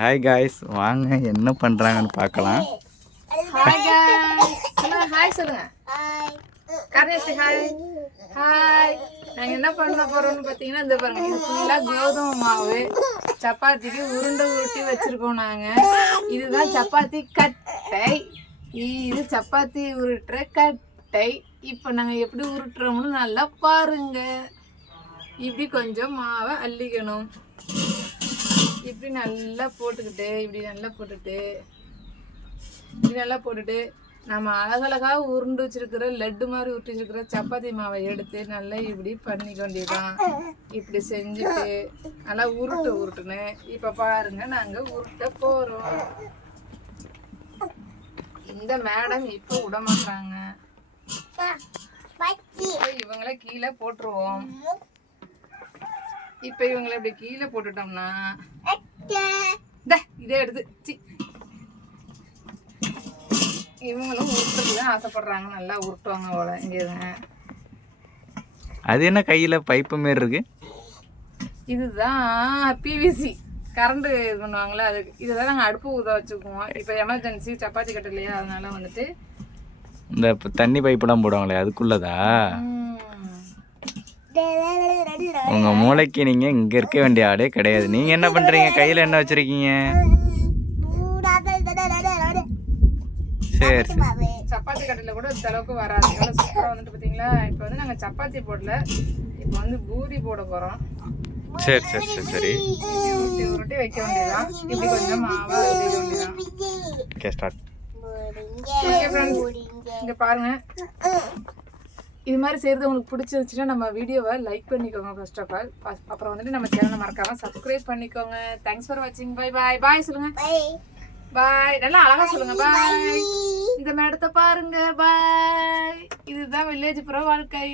Hi guys, வாங்க என்ன பண்ணுறாங்கன்னு பார்க்கலாம். ஹாய் गाइस, ஹாய் சொல்லுங்க. கர்ணேஷ் ஹாய். ஹாய். நாங்கள் என்ன பண்ண போகிறோம்னு பார்த்தீங்கன்னா, இந்த பாருங்க, இது ஃபுல்லாக கோதுமை மாவு சப்பாத்திக்கு உருண்டை உருட்டி வச்சுருக்கோம் நாங்கள். இதுதான் சப்பாத்தி கட்டை. இது சப்பாத்தி உருட்டுற கட்டை. இப்போ நாங்கள் எப்படி உருட்டுறோம்னு நல்லா பாருங்க. இப்படி கொஞ்சம் மாவை அள்ளிக்கணும். இப்படி நல்லா போட்டுக்கிட்டு இப்படி நல்லா போட்டுட்டு நம்ம அழகழகாக உருண்டு வச்சிருக்கிற லட்டு மாதிரி உருட்டி வச்சிருக்கிற சப்பாத்தி மாவை எடுத்து நல்லா இப்படி பண்ணிக்க வேண்டியதுதான். இப்படி செஞ்சுட்டு நல்லா உருட்டுன்னு இப்போ பாருங்க, நாங்கள் உருட்ட போகிறோம். இந்த மேடம் இப்போ விட மாட்டாங்க. இவங்கள கீழே போட்டுருவோம். இப்போ இவங்களை இப்படி கீழே போட்டுட்டோம்னா இதே எடுத்து இவங்களும் உருட்டுறதுக்கு தான் ஆசைப்படுறாங்க. நல்லா உருட்டுவாங்க போல. இங்கே அது என்ன கையில் பைப்பு மாரி இருக்கு? இதுதான் பிவிசி கரண்ட் இது பண்ணுவாங்களே, அதுக்கு இதுதான் நாங்கள் அடுப்பு ஊத வச்சுக்குவோம். இப்போ எமர்ஜென்சி சப்பாத்தி கட்டு இல்லையா, அதனால வந்துட்டு இந்த தண்ணி பைப்பெல்லாம் போடுவாங்களே அதுக்குள்ளதா? உங்கள் மூளைக்கு நீங்கள் இங்கே இருக்க வேண்டிய ஆளே கிடையாது. நீங்கள் என்ன பண்ணுறீங்க? கையில் என்ன வச்சுருக்கீங்க? சரி சரி. சப்பாத்தி கட்டையில் கூட இந்த அளவுக்கு வராது. எவ்வளோ சூப்பராக வந்துட்டு பார்த்தீங்களா? இப்போ வந்து நாங்கள் சப்பாத்தி போடல, இப்போ வந்து பூரி போட போகிறோம். சரி சரி சரி சரி. உருட்டி வைக்க வேண்டியதான். இப்படி கொஞ்சம் மாவை வைக்க வேண்டியதான். Okay, start. ஓகே ஃப்ரெண்ட்ஸ், இங்கே பாருங்கள். இது மாதிரி செய்கிறது உங்களுக்கு பிடிச்சிருச்சுன்னா நம்ம வீடியோவை லைக் பண்ணிக்கோங்க ஃபர்ஸ்ட் ஆஃப் ஆல். அப்புறம் வந்துட்டு நம்ம சேனலை மறக்காமல் சப்ஸ்கிரைப் பண்ணிக்கோங்க. தேங்க்ஸ் ஃபார் வாட்சிங். பாய் பாய். பாய் சொல்லுங்கள். பாய். நல்லா அழகா சொல்லுங்க. பாய். இந்த மேடத்தை பாருங்க. பாய். இதுதான் வில்லேஜ் புற வாழ்க்கை.